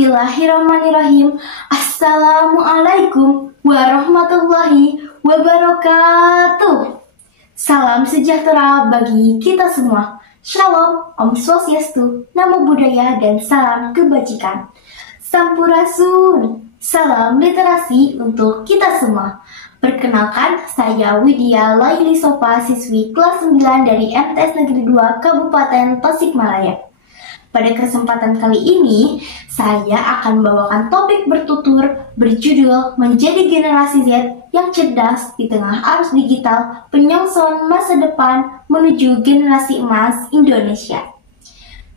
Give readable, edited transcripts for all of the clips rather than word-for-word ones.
Bismillahirrahmanirrahim. Assalamualaikum warahmatullahi wabarakatuh. Salam sejahtera bagi kita semua. Shalom, Om Swastiastu, Namo Buddhaya, dan salam kebajikan. Sampurasun, salam literasi untuk kita semua. Perkenalkan, saya Widya Laili Sofa, siswi kelas 9 dari MTS Negeri 2 Kabupaten Tasikmalaya. Pada kesempatan kali ini, saya akan membawakan topik bertutur berjudul Menjadi Generasi Z yang Cerdas di Tengah Arus Digital Penyongsong Masa Depan Menuju Generasi Emas Indonesia.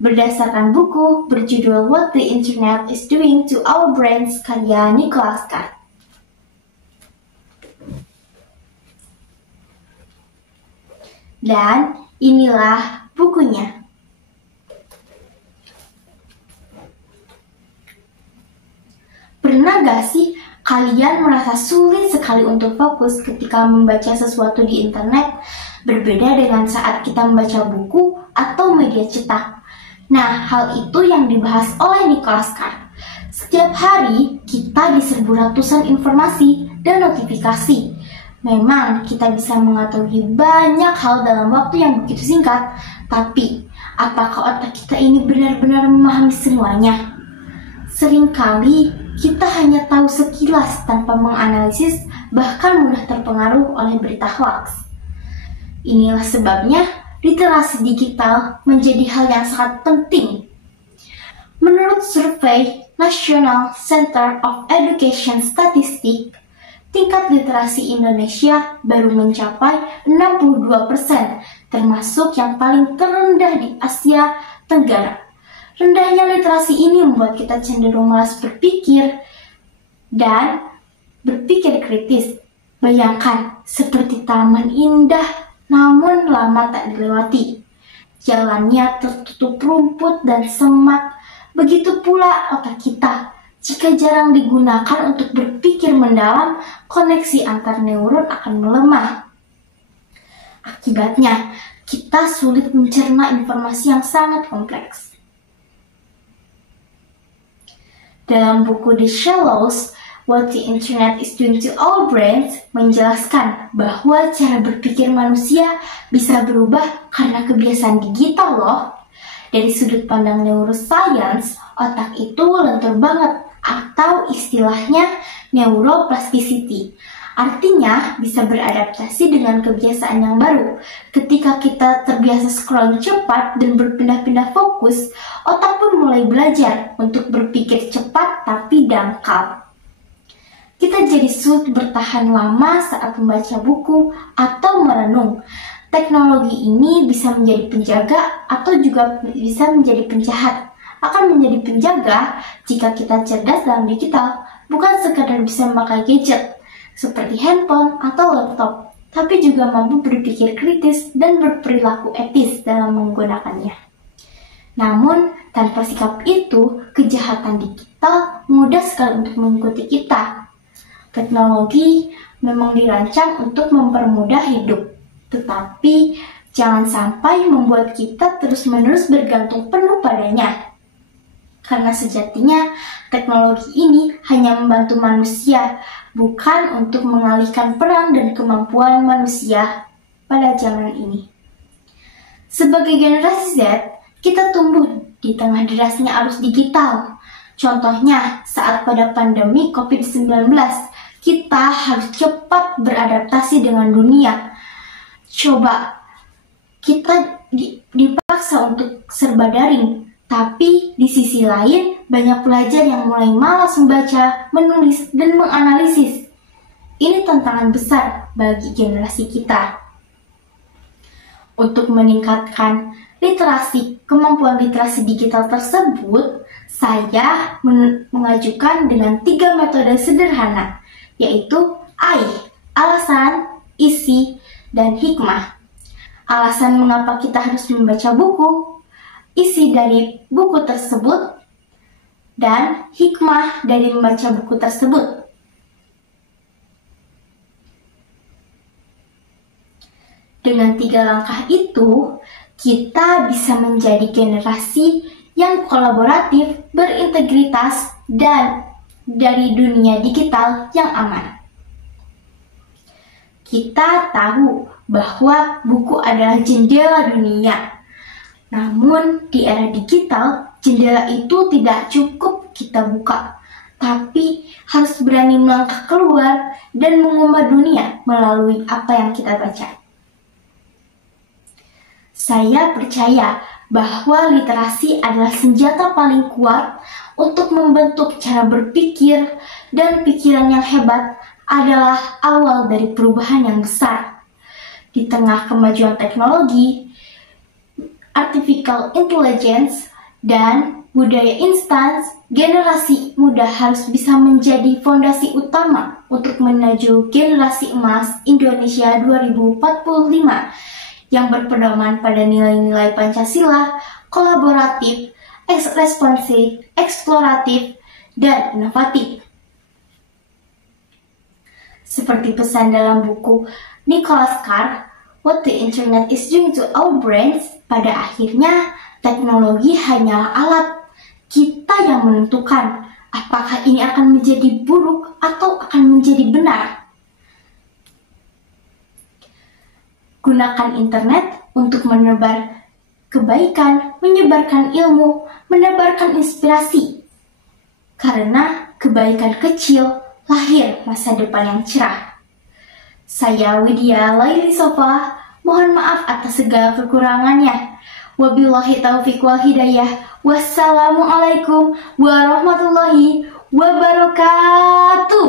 Berdasarkan buku berjudul What the Internet is Doing to Our Brains karya Nicholas Carr. Dan inilah bukunya. Pernah gak sih kalian merasa sulit sekali untuk fokus ketika membaca sesuatu di internet, berbeda dengan saat kita membaca buku atau media cetak? Nah, hal itu yang dibahas oleh Nicholas Carr. Setiap hari kita diserbu ratusan informasi dan notifikasi. Memang kita bisa mengetahui banyak hal dalam waktu yang begitu singkat, tapi apakah otak kita ini benar-benar memahami semuanya? Seringkali kita hanya tahu sekilas tanpa menganalisis, bahkan mudah terpengaruh oleh berita hoax. Inilah sebabnya literasi digital menjadi hal yang sangat penting. Menurut survei National Center of Education Statistics, tingkat literasi Indonesia baru mencapai 62%, termasuk yang paling terendah di Asia Tenggara. Rendahnya literasi ini membuat kita cenderung malas berpikir dan berpikir kritis. Bayangkan seperti taman indah namun lama tak dilewati. Jalannya tertutup rumput dan semak. Begitu pula otak kita. Jika jarang digunakan untuk berpikir mendalam, koneksi antar neuron akan melemah. Akibatnya, kita sulit mencerna informasi yang sangat kompleks. Dalam buku The Shallows, What the Internet is Doing to Our Brains menjelaskan bahwa cara berpikir manusia bisa berubah karena kebiasaan digital loh. Dari sudut pandang neuroscience, otak itu lentur banget atau istilahnya neuroplasticity. Artinya bisa beradaptasi dengan kebiasaan yang baru. Ketika kita terbiasa scrolling cepat dan berpindah-pindah fokus, otak pun mulai belajar untuk berpikir cepat tapi dangkal. Kita jadi sulit bertahan lama saat membaca buku atau merenung. Teknologi ini bisa menjadi penjaga atau juga bisa menjadi penjahat. Akan menjadi penjaga jika kita cerdas dalam digital, bukan sekadar bisa memakai gadget seperti handphone atau laptop, tapi juga mampu berpikir kritis dan berperilaku etis dalam menggunakannya. Namun, tanpa sikap itu, kejahatan digital mudah sekali untuk mengikuti kita. Teknologi memang dirancang untuk mempermudah hidup, tetapi jangan sampai membuat kita terus-menerus bergantung penuh padanya. Karena sejatinya, teknologi ini hanya membantu manusia, bukan untuk mengalihkan peran dan kemampuan manusia pada zaman ini. Sebagai generasi Z, kita tumbuh di tengah derasnya arus digital. Contohnya, saat pada pandemi COVID-19, kita harus cepat beradaptasi dengan dunia. Coba, kita dipaksa untuk serba daring. Tapi di sisi lain, banyak pelajar yang mulai malas membaca, menulis, dan menganalisis. Ini tantangan besar bagi generasi kita. Untuk meningkatkan kemampuan literasi digital tersebut, saya mengajukan dengan 3 metode sederhana, yaitu I, alasan, isi, dan hikmah. Alasan mengapa kita harus membaca buku, isi dari buku tersebut, dan hikmah dari membaca buku tersebut. Dengan 3 langkah itu, kita bisa menjadi generasi yang kolaboratif, berintegritas, dan dari dunia digital yang aman. Kita tahu bahwa buku adalah jendela dunia. Namun, di era digital, jendela itu tidak cukup kita buka, tapi harus berani melangkah keluar dan mengubah dunia melalui apa yang kita baca. Saya percaya bahwa literasi adalah senjata paling kuat untuk membentuk cara berpikir, dan pikiran yang hebat adalah awal dari perubahan yang besar. Di tengah kemajuan teknologi, artificial intelligence, dan budaya instan, generasi muda harus bisa menjadi fondasi utama untuk menuju generasi emas Indonesia 2045 yang berpedoman pada nilai-nilai Pancasila, kolaboratif, responsif, eksploratif, dan inovatif. Seperti pesan dalam buku Nicholas Carr, What the Internet is Doing to Our Brains, pada akhirnya teknologi hanyalah alat. Kita yang menentukan apakah ini akan menjadi buruk atau akan menjadi benar. Gunakan internet untuk menebar kebaikan, menyebarkan ilmu, menebarkan inspirasi. Karena kebaikan kecil lahir masa depan yang cerah. Saya Widya Laili Sofa, mohon maaf atas segala kekurangannya. Wabillahi taufiq wal hidayah. Wassalamualaikum warahmatullahi wabarakatuh.